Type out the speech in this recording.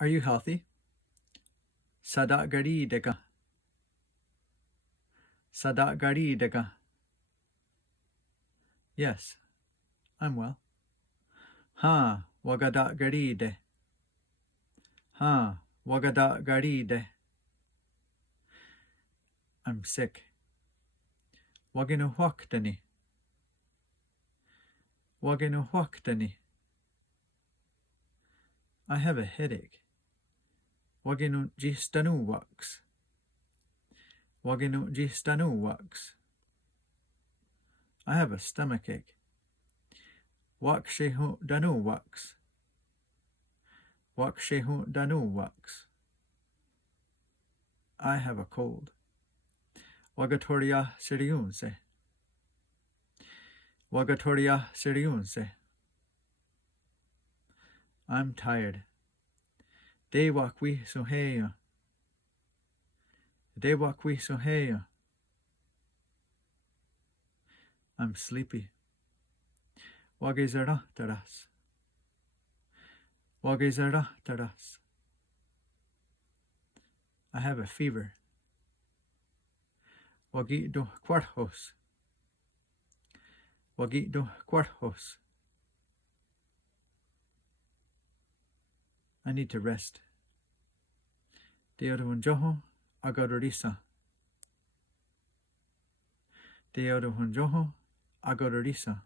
Are you healthy? Sadat gari deka. Sadat gari deka. Yes, I'm well. Ha, wagadat gari de. Ha, wagadat gari de. I'm sick. Waginu huaktani. Waginu huaktani. I have a headache. Waginu gistanu wax. Waginu gistanu wax. I have a stomachache. Wakshehu danu wax. Wakshehu danu wax. I have a cold. Wagatoria siriunse. Wagatoria siriunse. I'm tired. Dewakwi suheya. Dewakwi suheya. I'm sleepy. Wagezara taras. Wagezara taras. I have a fever. Wagido cuartos. Wagido cuartos. I need to rest. Deodunjoho agadorisa. Deodunjoho agadorisa.